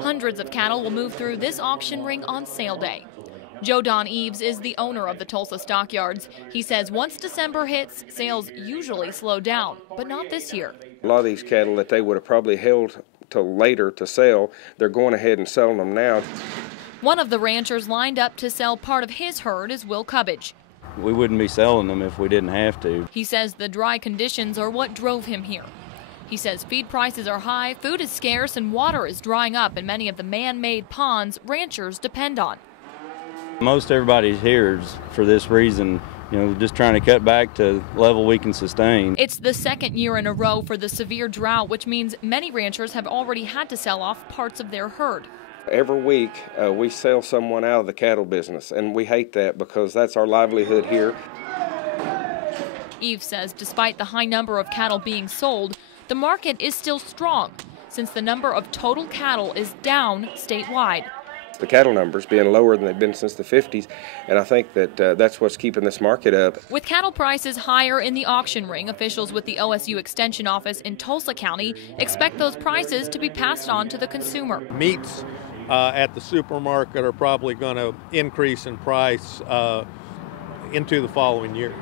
Hundreds of cattle will move through this auction ring on sale day. Joe Don Eves is the owner of the Tulsa stockyards. He says once December hits, sales usually slow down, but not this year. A lot of these cattle that they would have probably held till later to sell, they're going ahead and selling them now. One of the ranchers lined up to sell part of his herd is Will Cubbage. We wouldn't be selling them if we didn't have to. He says the dry conditions are what drove him here. He says feed prices are high, food is scarce, and water is drying up in many of the man-made ponds ranchers depend on. Most everybody's here is for this reason, just trying to cut back to level we can sustain. It's the second year in a row for the severe drought, which means many ranchers have already had to sell off parts of their herd. Every week we sell someone out of the cattle business, and we hate that because that's our livelihood here. Eve says despite the high number of cattle being sold, the market is still strong since the number of total cattle is down statewide. The cattle numbers being lower than they've been since the 50s, and I think that that's what's keeping this market up. With cattle prices higher in the auction ring, officials with the OSU Extension Office in Tulsa County expect those prices to be passed on to the consumer. Meats at the supermarket are probably going to increase in price into the following year.